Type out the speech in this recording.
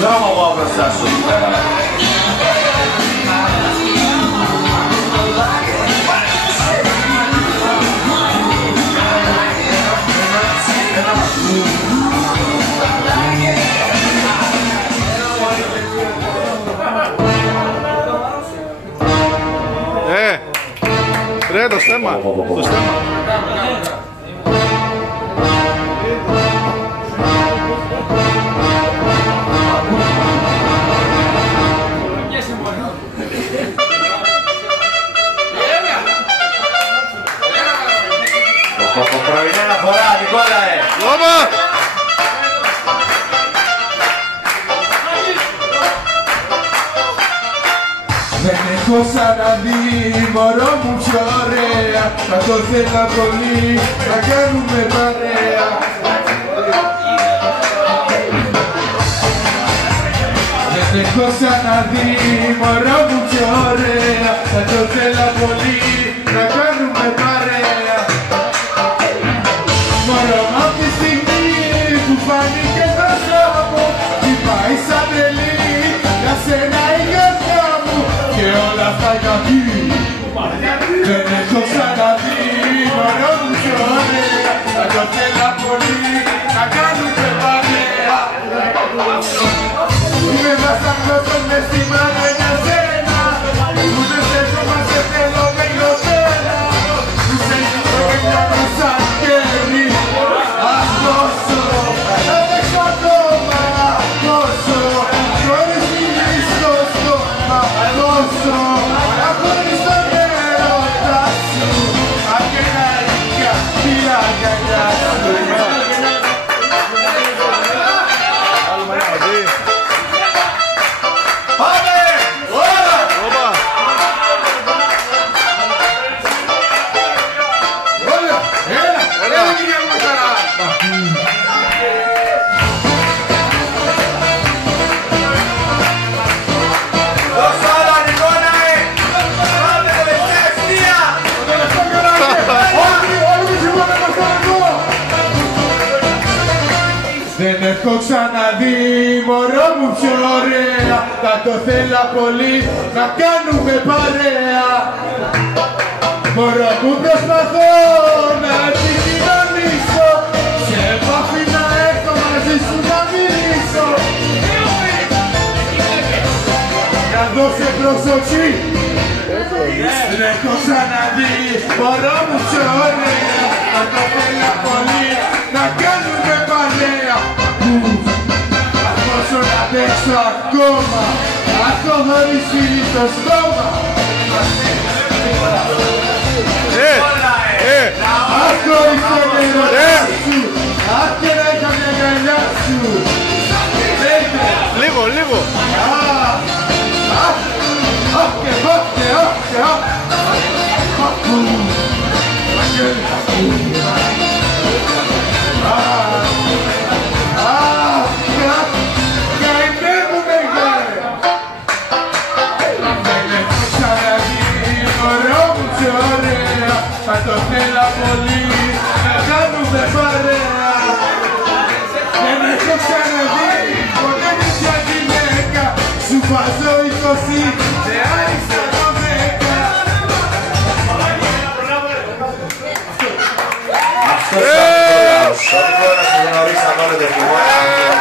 δρόμο εγώ μπροστά σου. Ρε, το στέμα, το στέμα. Πρωινή αναφορά, Νικόλαε. Όπα! Δεν έχω ξαναδεί μωρό μου πιο ωραία. Θα το θέλα πολύ να κάνουμε παρέα. Δεν έχω ξαναδεί μωρό μου πιο ωραία. Θα το θέλα πολύ να κάνουμε παρέα. Μωρό μου απ' τη στιγμή που φάνηκε το σώμα τι πάει σαν τρελή για σένα η καρδιά μου και όλα αυτά γιατί δεν έχω ξαναδεί μωρό μου πιο ωραία. Θα το θέλα πολύ να κάνουμε παρέα. Είμαι βασανός μες στη μάνα για σένα που δεν σε ζώμα σε θέλω με λιωτέρα που σε ζητώ και κάνω σαν κέρι. Ας δώσω, θα δέξω ακόμα, δώσω χωρίς μιλείς στο στόμα, δώσω χωρίς τον έρωτα σου απ' και να ρίχνια τη αγκαλιά σου. Πάμε! Όλα! Όπα! Όλα, έλα, κυρία μου χαρά. Δώσε άλλα, Νικόλαε! Πάμε τελευταία ευθεία! Δεν έχω ξαναδεί μωρό μου πιο ωραία. Θα το θέλα πολύ να κάνουμε παρέα. Μωρό μου προσπαθώ να επικοινωνήσω, σε επαφή να έρθω μαζί σου να μιλήσω. Να δώσε προσοχή. Δεν έχω ξαναδεί μωρό μου πιο ωραία. Θα το θέλα πολύ να κάνουμε παρέα. Πόσο να παίξω ακόμα, αυτό χωρίς φίλη στο στόμα. Αυτό είσαι νερό σου, αχ και να είχα μια γαλιά σου. Λίγο, λίγο. Καημέ μου μεγάλε. Δεν έχω ξαναδεί μωρό μου πιο ωραία. Θα το θέλα πολύ να κάνουμε παρέα. Δεν έχω ξαναδεί ποτέ μια γυναίκα. Σου βάζω 20, δεν άριξα το 10. Αυτό ήταν ο Νικόλαος. Ο Νικόλαος γνωρίσαμε όλο το χειμώνα.